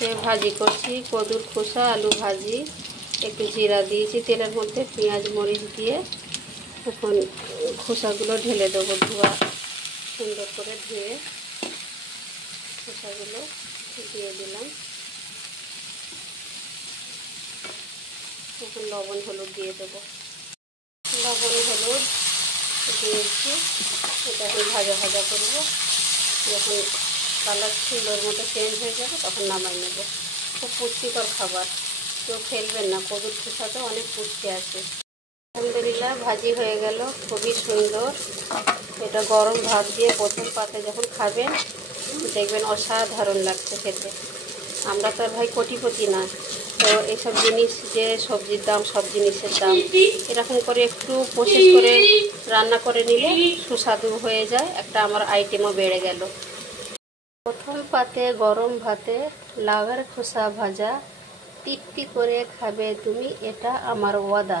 ভাজি করছি কদুর খোসা আলু ভাজি। একটু জিরা দিয়েছি তেলের মধ্যে, পেঁয়াজ মরিচ দিয়ে এখন খোসাগুলো ঢেলে দেবো। ধোয়া সুন্দর করে ধুয়ে খোসাগুলো দিয়ে দিলাম। এখন লবণ হলুদ দিয়ে দেবো। লবণ হলুদ দিয়েছি, এটা এখন ভাজা ভাজা করবো। যখন কালার সুন্দর মতো চেঞ্জ হয়ে যাবে তখন নামাই নেব। খুব পুষ্টিকর খাবার, কেউ ফেলবেন না। কদুর খোসাতে অনেক পুষ্টি আছে। আলহামদুলিল্লাহ ভাজি হয়ে গেল, খুবই সুন্দর। এটা গরম ভাত দিয়ে প্রথম পাতে যখন খাবেন দেখবেন অসাধারণ লাগছে খেতে। আমরা তো আর ভাই কোটিপতি না, তো এইসব জিনিস যে সবজির দাম, সব জিনিসের দাম, এরকম করে একটু প্রসেস করে রান্না করে নিলে সুস্বাদু হয়ে যায়। একটা আমার আইটেমও বেড়ে গেল। প্রথম পাতে গরম ভাতে লাউয়ের খোসা ভাজা তৃপ্তি করে খাবে তুমি, এটা আমার ওয়াদা।